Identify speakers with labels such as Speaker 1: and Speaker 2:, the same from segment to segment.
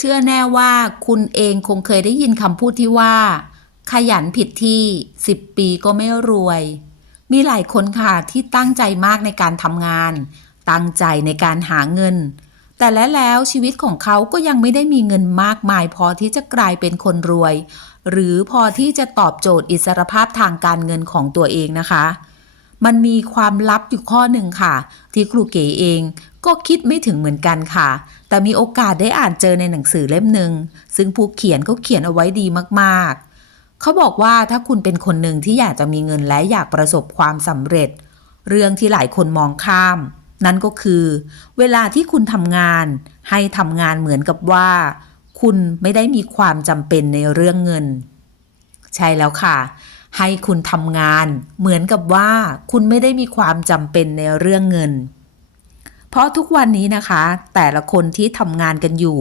Speaker 1: เชื่อแน่ว่าคุณเองคงเคยได้ยินคำพูดที่ว่า ขยันผิดที่ 10 ปีก็ไม่รวย มีหลายคนค่ะที่ตั้งใจมากในการทำงาน ตั้งใจในการหาเงิน แต่และแล้วชีวิตของเขาก็ยังไม่ได้มีเงินมากมาย พอที่จะกลายเป็นคนรวย หรือพอที่จะตอบโจทย์อิสรภาพทางการเงินของตัวเองนะคะมันมีความลับอยู่ข้อหนึ่งค่ะ ที่ครูเก๋เองก็คิดไม่ถึงเหมือนกันค่ะ แต่มีโอกาสได้อ่านเจอในหนังสือเล่มหนึ่งซึ่งผู้เขียนเขาเขียนเอาไว้ดีมากๆ เขาบอกว่าถ้าคุณเป็นคนหนึ่งที่อยากจะมีเงินและอยากประสบความสำเร็จ เรื่องที่หลายคนมองข้าม นั่นก็คือ เวลาที่คุณทำงาน ให้ทำงานเหมือนกับว่า คุณไม่ได้มีความจำเป็นในเรื่องเงิน ใช่แล้วค่ะให้คุณทำงาน เหมือนกับว่าคุณไม่ได้มีความจำเป็นในเรื่องเงิน เพราะทุกวันนี้นะคะ แต่ละคนที่ทำงานกันอยู่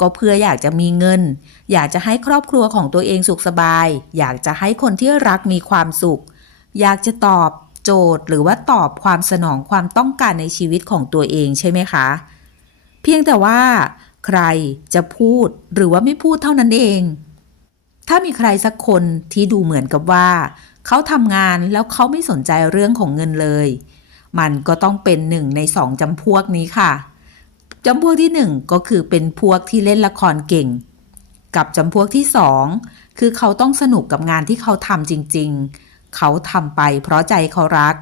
Speaker 1: ก็เพื่ออยากจะมีเงิน อยากจะให้ครอบครัวของตัวเองสุขสบาย อยากจะให้คนที่รักมีความสุข อยากจะตอบโจทย์หรือว่าตอบความสนองความต้องการในชีวิตของตัวเองใช่ไหมคะ เพียงแต่ว่า ใครจะพูดหรือว่าไม่พูดเท่านั้นเอง ถ้ามีใครสักคนที่ดูเหมือนกับว่า เขาทำงานแล้วเขาไม่สนใจเรื่องของเงินเลย มันก็ต้องเป็นหนึ่งในสองจำพวกนี้ค่ะจำพวกที่หนึ่งก็คือเป็นพวกที่เล่นละครเก่ง กับจำพวกที่สองคือเขาต้องสนุกกับงานที่เขาทำจริง ๆ เขาทำไปเพราะใจเขารัก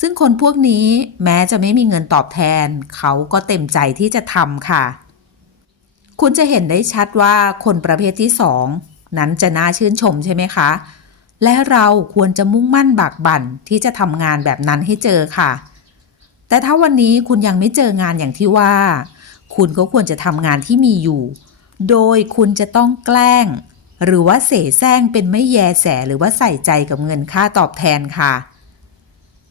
Speaker 1: ซึ่งคนพวกนี้แม้จะไม่มีเงินตอบแทน เขาก็เต็มใจที่จะทำค่ะ คุณจะเห็นได้ชัดว่าคนประเภทที่สองนั้นจะน่าชื่นชมใช่ไหมคะ และเราควรจะมุ่งมั่นบากบั่นที่จะทำงานแบบนั้นให้เจอค่ะ แต่ถ้าวันนี้คุณยังไม่เจองานอย่างที่ว่า คุณก็ควรจะทำงานที่มีอยู่ โดยคุณจะต้องแกล้ง หรือว่าเสแสร้งเป็นไม่แยแสหรือว่าใส่ใจกับเงินค่าตอบแทนค่ะ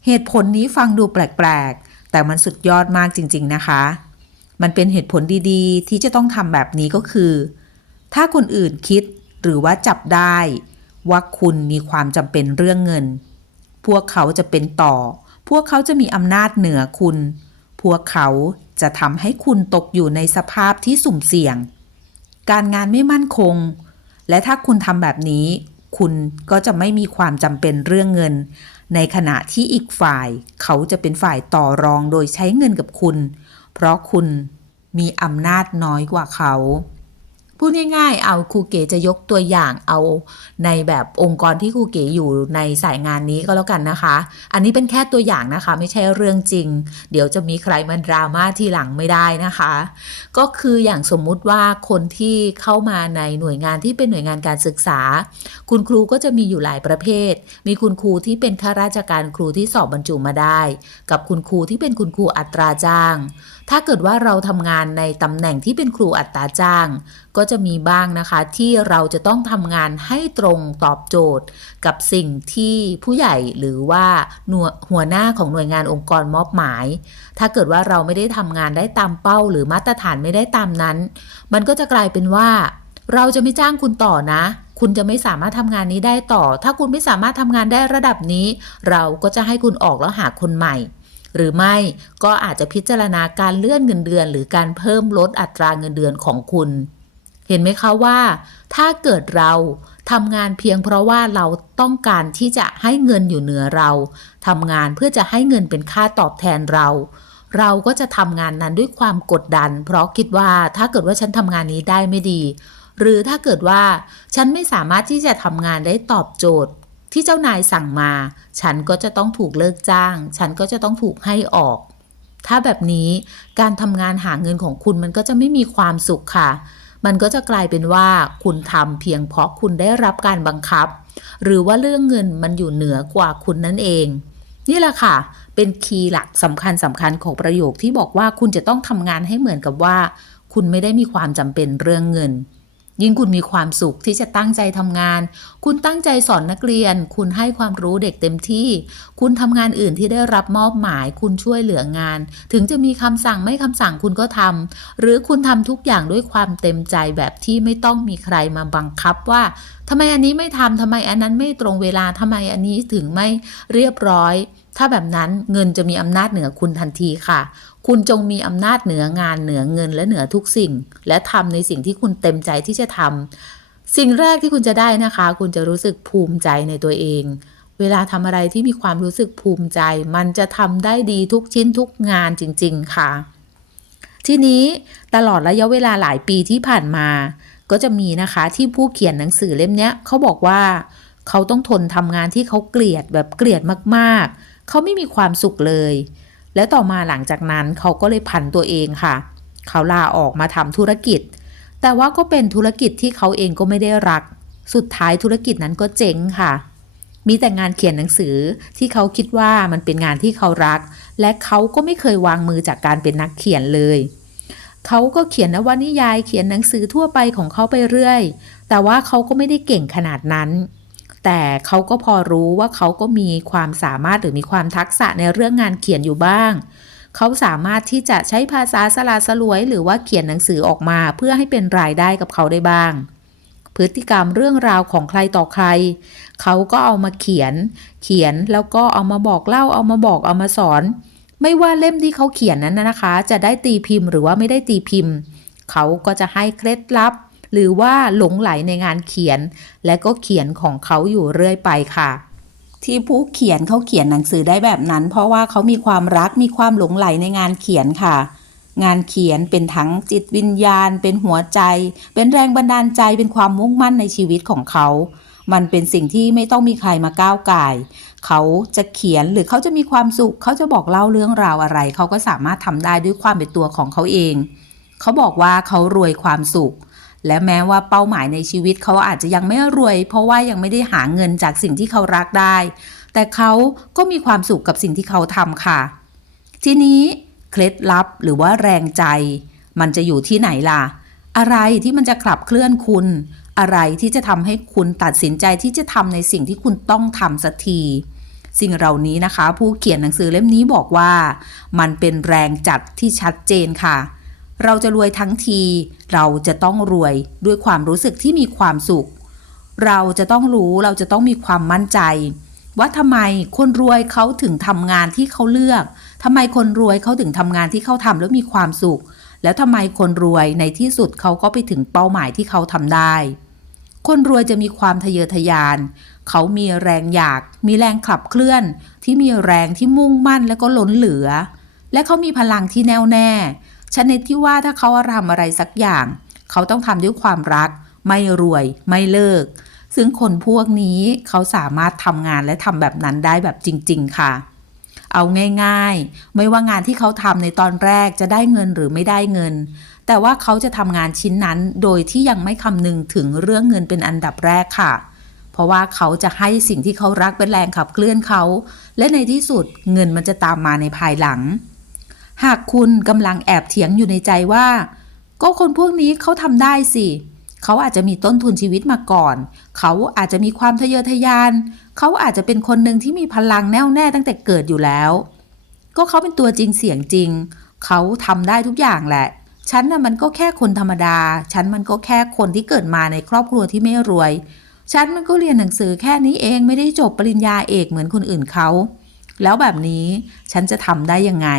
Speaker 1: เหตุผลนี้ฟังดูแปลกๆ แต่มันสุดยอดมากจริง ๆ นะคะ มันเป็นเหตุผลดีๆ ที่จะต้องทำแบบนี้ก็คือ ถ้าคนอื่นคิดหรือว่าจับได้ ว่าคุณมีความจำเป็นเรื่องเงิน พวกเขาจะเป็นต่อ พวกเขาจะมีอำนาจเหนือคุณ พวกเขาจะทำให้คุณตกอยู่ในสภาพที่สุ่มเสี่ยง การงานไม่มั่นคง และถ้าคุณทำแบบนี้ คุณก็จะไม่มีความจำเป็นเรื่องเงิน ในขณะที่อีกฝ่ายเขาจะเป็นฝ่ายต่อรองโดยใช้เงินกับคุณ เพราะคุณมีอำนาจน้อยกว่าเขา พูดง่ายๆ เอาครูเก๋จะยกตัวอย่างเอาในแบบองค์กรที่ครูเก๋อยู่ในสายงานนี้ก็แล้วกันนะคะ อันนี้เป็นแค่ตัวอย่างนะคะ ไม่ใช่เรื่องจริง เดี๋ยวจะมีใครมาดราม่าทีหลังไม่ได้นะคะ ก็คืออย่างสมมุติว่าคนที่เข้ามาในหน่วยงานที่เป็นหน่วยงานการศึกษา คุณครูก็จะมีอยู่หลายประเภท มีคุณครูที่เป็นข้าราชการครูที่สอบบรรจุมาได้ กับคุณครูที่เป็นคุณครูอัตราจ้าง ถ้าเกิดว่าเราทำงานในตำแหน่งที่เป็นครูอัตราจ้าง ก็จะมีบ้างนะคะ ที่เราจะต้องทำงานให้ตรงตอบโจทย์ กับสิ่งที่ผู้ใหญ่หรือว่าห,วหัวหน้าของหน่วยงานองค์กรมอบหมาย ถ้าเกิดว่าเราไม่ได้ทำงานได้ตามเป้า หรือมาตรฐานไม่ได้ตามนั้น มันก็จะกลายเป็นว่า เราจะไม่จ้างคุณต่อนะคุณจะไม่สามารถทำงานนี้ได้ต่อ ถ้าคุณไม่สามารถทำงานได้ระดับนี้ เราก็จะให้คุณออกแล้วหาคนใหม่ หรือไม่ก็อาจจะพิจารณาการเลื่อนเงินเดือน หรือการเพิ่มลดอัตราเงินเดือนของคุณ เห็นไหมคะว่า ถ้าเกิดเราทำงานเพียงเพราะว่าเราต้องการที่จะให้เงินอยู่เหนือเราทำงานเพื่อจะให้เงินเป็นค่าตอบแทนเรา เราก็จะทำงานนั้นด้วยความกดดัน เพราะคิดว่าถ้าเกิดว่าฉันทำงานนี้ได้ไม่ดี หรือถ้าเกิดว่าฉันไม่สามารถที่จะทำงานได้ตอบโจทย์ ที่เจ้านายสั่งมา ฉันก็จะต้องถูกเลิกจ้าง ฉันก็จะต้องถูกให้ออก ถ้าแบบนี้การทำงานหาเงินของคุณมันก็จะไม่มีความสุขค่ะ มันก็จะกลายเป็นว่าคุณทำเพียงเพราะคุณได้รับการบังคับ หรือว่าเรื่องเงินมันอยู่เหนือกว่าคุณนั่นเอง นี่แหละค่ะ เป็นคีย์หลักสำคัญสำคัญของประโยคที่บอกว่าคุณจะต้องทำงานให้เหมือนกับว่า คุณไม่ได้มีความจำเป็นเรื่องเงิน ยิ่งคุณมีความสุขที่จะตั้งใจทำงาน คุณตั้งใจสอนนักเรียน คุณให้ความรู้เด็กเต็มที่ คุณทำงานอื่นที่ได้รับมอบหมาย คุณช่วยเหลืองาน ถึงจะมีคำสั่งไม่คำสั่งคุณก็ทำ หรือคุณทำทุกอย่างด้วยความเต็มใจแบบที่ไม่ต้องมีใครมาบังคับว่าทำไมอันนี้ไม่ทำทำไมอันนั้นไม่ตรงเวลาทำไมอันนี้ถึงไม่เรียบร้อย ถ้าแบบนั้นเงินจะมีอำนาจเหนือคุณทันทีค่ะ คุณจงมีอำนาจเหนืองานเหนือเงินและเหนือทุกสิ่ง และทำในสิ่งที่คุณเต็มใจที่จะทำสิ่งแรกที่คุณจะได้นะคะ คุณจะรู้สึกภูมิใจในตัวเอง เวลาทำอะไรที่มีความรู้สึกภูมิใจ มันจะทำได้ดีทุกชิ้นทุกงานจริง ๆ ค่ะ ทีนี้ตลอดระยะเวลาหลายปีที่ผ่านมา ก็จะมีนะคะที่ผู้เขียนหนังสือเล่มนี้เขาบอกว่าเขาต้องทนทำงานที่เขาเกลียดแบบเกลียดมากๆ เขาไม่มีความสุขเลย และต่อมาหลังจากนั้นเขาก็เลยผันตัวเองค่ะ เขาลาออกมาทำธุรกิจ แต่ว่าก็เป็นธุรกิจที่เขาเองก็ไม่ได้รัก สุดท้ายธุรกิจนั้นก็เจ๊งค่ะ มีแต่งานเขียนหนังสือที่เขาคิดว่ามันเป็นงานที่เขารัก และเขาก็ไม่เคยวางมือจากการเป็นนักเขียนเลยเขาก็เขียนนวนิยายเขียนหนังสือทั่วไปของเขาไปเรื่อย แต่ว่าเขาก็ไม่ได้เก่งขนาดนั้น แต่เขาก็พอรู้ว่าเขาก็มีความสามารถหรือมีความทักษะในเรื่องงานเขียนอยู่บ้าง เขาสามารถที่จะใช้ภาษาสลาสลวย หรือว่าเขียนหนังสือออกมาเพื่อให้เป็นรายได้กับเขาได้บ้าง พฤติกรรมเรื่องราวของใครต่อใคร เขาก็เอามาเขียน เขียนแล้วก็เอามาบอกเล่าเอามาบอกเอามาสอน ไม่ว่าเล่มที่เขาเขียนนั้นนะคะ จะได้ตีพิมพ์หรือว่าไม่ได้ตีพิมพ์ เขาก็จะให้เคล็ดลับ หรือว่าหลงไหลในงานเขียน และก็เขียนของเขาอยู่เรื่อยไปค่ะ ที่ผู้เขียนเขาเขียนหนังสือได้แบบนั้น เพราะว่าเขามีความรักมีความหลงไหลในงานเขียนค่ะ งานเขียนเป็นทั้งจิตวิญญาณ เป็นหัวใจ เป็นแรงบันดาลใจเป็นความมุ่งมั่นในชีวิตของเขามันเป็นสิ่งที่ไม่ต้องมีใครมาก้าวไก่เขาจะเขียนหรือเขาจะมีความสุข เขาจะบอกเล่าเรื่องราวอะไร เขาก็สามารถทำได้ด้วยความเป็นตัวของเขาเอง เขาบอกว่าเขารวยความสุข และแม้ว่าเป้าหมายในชีวิตเขาอาจจะยังไม่รวย เพราะว่ายังไม่ได้หาเงินจากสิ่งที่เขารักได้ แต่เขาก็มีความสุขกับสิ่งที่เขาทำค่ะ ทีนี้เคล็ดลับหรือว่าแรงใจ มันจะอยู่ที่ไหนล่ะ อะไรที่มันจะขับเคลื่อนคุณ อะไรที่จะทำให้คุณตัดสินใจที่จะทำในสิ่งที่คุณต้องทำสักทีสิ่งเหล่านี้นะคะ ผู้เขียนหนังสือเล่มนี้บอกว่า มันเป็นแรงจัดที่ชัดเจนค่ะ เราจะรวยทั้งที เราจะต้องรวยด้วยความรู้สึกที่มีความสุข เราจะต้องรู้เราจะต้องมีความมั่นใจ ว่าทำไมคนรวยเขาถึงทำงานที่เขาเลือกทำไมคนรวยเขาถึงทำงานที่เขาทำแล้วมีความสุข แล้วทำไมคนรวยในที่สุดเขาก็ไปถึงเป้าหมายที่เขาทำได้ คนรวยจะมีความทะเยอทะยาน เขามีแรงอยาก มีแรงขับเคลื่อน ที่มีแรงที่มุ่งมั่นและก็ล้นเหลือ และเขามีพลังที่แน่วแน่ ชนิดที่ว่าถ้าเขาทำอะไรสักอย่าง เขาต้องทำด้วยความรัก ไม่รวย ไม่เลิก ซึ่งคนพวกนี้เขาสามารถทำงานและทำแบบนั้นได้แบบจริง ๆ ค่ะ เอาง่าย ๆ ไม่ว่างานที่เขาทำในตอนแรกจะได้เงินหรือไม่ได้เงิน แต่ว่าเขาจะทำงานชิ้นนั้นโดยที่ยังไม่คำนึงถึงเรื่องเงินเป็นอันดับแรกค่ะเพราะว่าเขาจะให้สิ่งที่เขารักเป็นแรงขับเคลื่อนเขา และในที่สุดเงินมันจะตามมาในภายหลัง หากคุณกำลังแอบเถียงอยู่ในใจว่า ก็คนพวกนี้เขาทำได้สิ เขาอาจจะมีต้นทุนชีวิตมาก่อน เขาอาจจะมีความทะเยอทะยาน เขาอาจจะเป็นคนหนึ่งที่มีพลังแน่วแน่ตั้งแต่เกิดอยู่แล้ว ก็เขาเป็นตัวจริงเสียงจริง เขาทำได้ทุกอย่างแหละ ฉันน่ะมันก็แค่คนธรรมดา ฉันมันก็แค่คนที่เกิดมาในครอบครัวที่ไม่รวย ฉันมันก็เรียนหนังสือแค่นี้เองไม่ได้จบปริญญาเอกเหมือนคนอื่นเขา แล้วแบบนี้ฉันจะทำได้ยังไง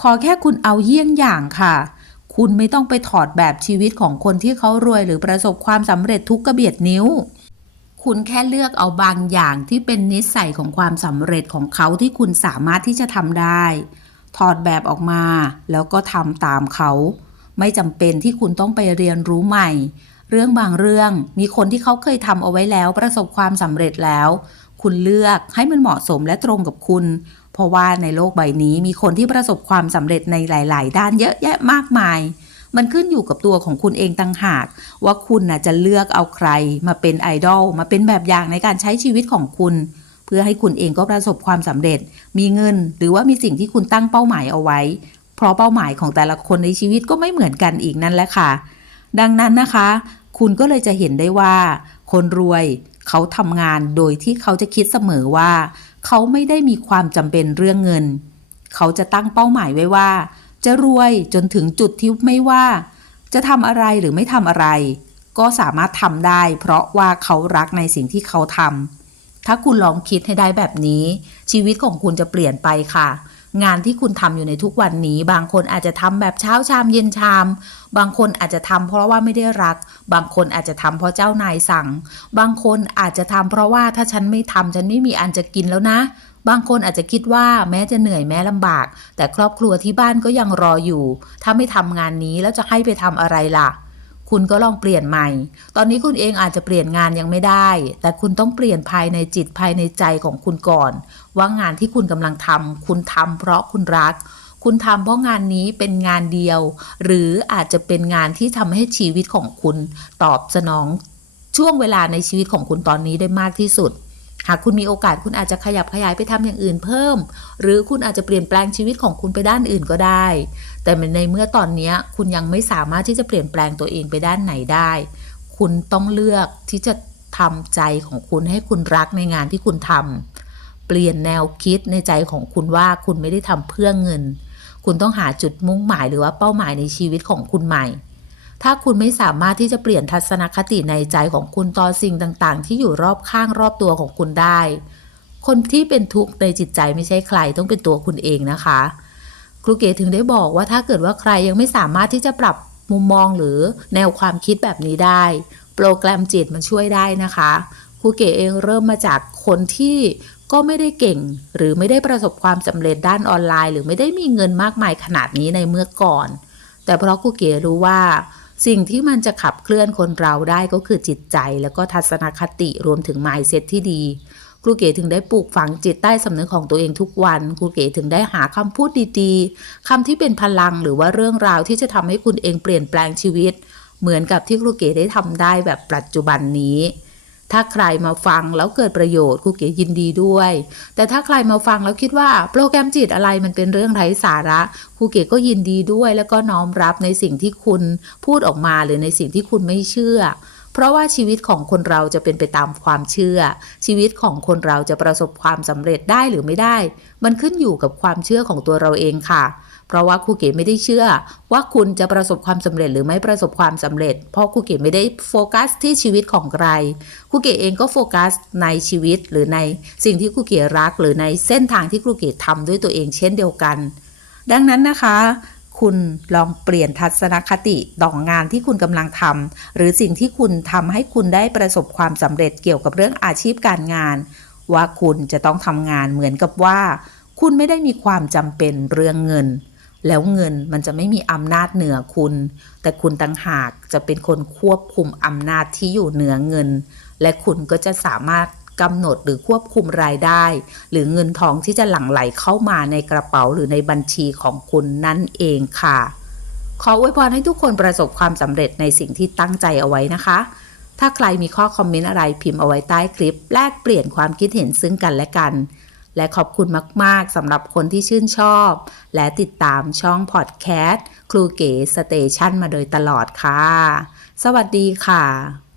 Speaker 1: ขอแค่คุณเอาเยี่ยงอย่างค่ะ คุณไม่ต้องไปถอดแบบชีวิตของคนที่เขารวยหรือประสบความสำเร็จทุกกระเบียดนิ้ว คุณแค่เลือกเอาบางอย่างที่เป็นนิสัยของความสำเร็จของเขาที่คุณสามารถที่จะทำได้ ถอดแบบออกมาแล้วก็ทำตามเขา ไม่จำเป็นที่คุณต้องไปเรียนรู้ใหม่ เรื่องบางเรื่องมีคนที่เขาเคยทำเอาไว้แล้วประสบความสำเร็จแล้ว คุณเลือกให้มันเหมาะสมและตรงกับคุณ เพราะว่าในโลกใบนี้มีคนที่ประสบความสำเร็จในหลาย ๆ ด้านเยอะแยะมากมาย มันขึ้นอยู่กับตัวของคุณเองต่างหาก ว่าคุณนะจะเลือกเอาใคร มาเป็นไอดอลมาเป็นแบบอย่างในการใช้ชีวิตของคุณ เพื่อให้คุณเองก็ประสบความสำเร็จ มีเงิน หรือว่ามีสิ่งที่คุณตั้งเป้าหมายเอาไว้ เพราะเป้าหมายของแต่ละคนในชีวิตก็ไม่เหมือนกันอีกนั่นแหละค่ะ ดังนั้นนะคะ คุณก็เลยจะเห็นได้ว่า คนรวยเขาทำงานโดยที่เขาจะคิดเสมอว่า เขาไม่ได้มีความจำเป็นเรื่องเงิน เขาจะตั้งเป้าหมายไว้ว่า จะรวยจนถึงจุดที่ไม่ว่า จะทำอะไรหรือไม่ทำอะไร ก็สามารถทำได้ เพราะว่าเขารักในสิ่งที่เขาทำถ้าคุณลองคิดให้ได้แบบนี้ ชีวิตของคุณจะเปลี่ยนไปค่ะ งานที่คุณทำอยู่ในทุกวันนี้ บางคนอาจจะทำแบบเช้าชามเย็นชาม บางคนอาจจะทำเพราะว่าไม่ได้รัก บางคนอาจจะทำเพราะเจ้านายสั่ง บางคนอาจจะทำเพราะว่าถ้าฉันไม่ทำฉันไม่มีอันจะกินแล้วนะ บางคนอาจจะคิดว่าแม้จะเหนื่อยแม้ลำบาก แต่ครอบครัวที่บ้านก็ยังรออยู่ ถ้าไม่ทำงานนี้แล้วจะให้ไปทำอะไรล่ะ คุณก็ลองเปลี่ยนใหม่ ตอนนี้คุณเองอาจจะเปลี่ยนงานยังไม่ได้ แต่คุณต้องเปลี่ยนภายในจิตภายในใจของคุณก่อน ว่างานที่คุณกำลังทำคุณทำเพราะคุณรัก คุณทำเพราะงานนี้เป็นงานเดียว หรืออาจจะเป็นงานที่ทำให้ชีวิตของคุณตอบสนองช่วงเวลาในชีวิตของคุณตอนนี้ได้มากที่สุด หากคุณมีโอกาสคุณอาจจะขยับขยายไปทำอย่างอื่นเพิ่ม หรือคุณอาจจะเปลี่ยนแปลงชีวิตของคุณไปด้านอื่นก็ได้ แต่ในเมื่อตอนนี้คุณยังไม่สามารถที่จะเปลี่ยนแปลงตัวเองไปด้านไหนได้ คุณต้องเลือกที่จะทำใจของคุณให้คุณรักในงานที่คุณทำเปลี่ยนแนวคิดในใจของคุณว่าคุณไม่ได้ทำเพื่อเงิน คุณต้องหาจุดมุ่งหมายหรือว่าเป้าหมายในชีวิตของคุณใหม่ ถ้าคุณไม่สามารถที่จะเปลี่ยนทัศนคติในใจของคุณต่อสิ่งต่างๆ ที่อยู่รอบข้างรอบตัวของคุณได้ คนที่เป็นทุกข์ในจิตใจไม่ใช่ใครต้องเป็นตัวคุณเองนะคะ ครูเก๋ถึงได้บอกว่าถ้าเกิดว่าใครยังไม่สามารถที่จะปรับมุมมองหรือแนวความคิดแบบนี้ได้ โปรแกรมจิตมันช่วยได้นะคะครูเก๋เองเริ่มมาจากคนที่ก็ไม่ได้เก่ง หรือไม่ได้ประสบความสำเร็จด้านออนไลน์ หรือไม่ได้มีเงินมากมายขนาดนี้ในเมื่อก่อน แต่เพราะครูเก๋รู้ว่า สิ่งที่มันจะขับเคลื่อนคนเราได้ก็คือจิตใจ แล้วก็ทัศนคติรวมถึง mindset ที่ดีครูเก๋ถึงได้ปลูกฝังจิตใต้สำนึกของตัวเองทุกวันครูเก๋ถึงได้หาคำพูดดีๆคำที่เป็นพลังหรือว่าเรื่องราวที่จะทำให้คุณเองเปลี่ยนแปลงชีวิต เหมือนกับที่ครูเก๋ได้ทำได้แบบปัจจุบันนี้ ถ้าใครมาฟังแล้วเกิดประโยชน์ครูเก๋ยินดีด้วย แต่ถ้าใครมาฟังแล้วคิดว่าโปรแกรมจิตอะไรมันเป็นเรื่องไร้สาระครูเก๋ก็ยินดีด้วย แล้วก็น้อมรับในสิ่งที่คุณพูดออกมาหรือในสิ่งที่คุณไม่เชื่อเพราะว่าชีวิตของคนเราจะเป็นไปตามความเชื่อ ชีวิตของคนเราจะประสบความสำเร็จได้หรือไม่ได้ มันขึ้นอยู่กับความเชื่อของตัวเราเองค่ะ เพราะว่าครูเก๋ไม่ได้เชื่อ ว่าคุณจะประสบความสำเร็จหรือไม่ประสบความสำเร็จ เพราะครูเก๋ไม่ได้โฟกัสที่ชีวิตของใครครูเก๋เองก็โฟกัสในชีวิตหรือในสิ่งที่ครูเก๋รัก หรือในเส้นทางที่ครูเก๋ทำด้วยตัวเองเช่นเดียวกัน ดังนั้นนะคะคุณลองเปลี่ยนทัศนคติต่องานที่คุณกำลังทำหรือสิ่งที่คุณทำให้คุณได้ประสบความสำเร็จเกี่ยวกับเรื่องอาชีพการงาน ว่าคุณจะต้องทำงานเหมือนกับว่า คุณไม่ได้มีความจำเป็นเรื่องเงิน แล้วเงินมันจะไม่มีอำนาจเหนือคุณ แต่คุณต่างหากจะเป็นคนควบคุมอำนาจที่อยู่เหนือเงิน และคุณก็จะสามารถกำหนดหรือควบคุมรายได้ หรือเงินทองที่จะหลั่งไหลเข้ามาในกระเป๋าหรือในบัญชีของคุณนั่นเองค่ะ ขออวยพรให้ทุกคนประสบความสำเร็จในสิ่งที่ตั้งใจเอาไว้นะคะ ถ้าใครมีข้อคอมเมนต์อะไรพิมพ์เอาไว้ใต้คลิป แลกเปลี่ยนความคิดเห็นซึ่งกันและกัน และขอบคุณมาก ๆสำหรับคนที่ชื่นชอบ และติดตามช่องพอดแคสต์ครูเก๋สเตชันมาโดยตลอดค่ะ สวัสดีค่ะ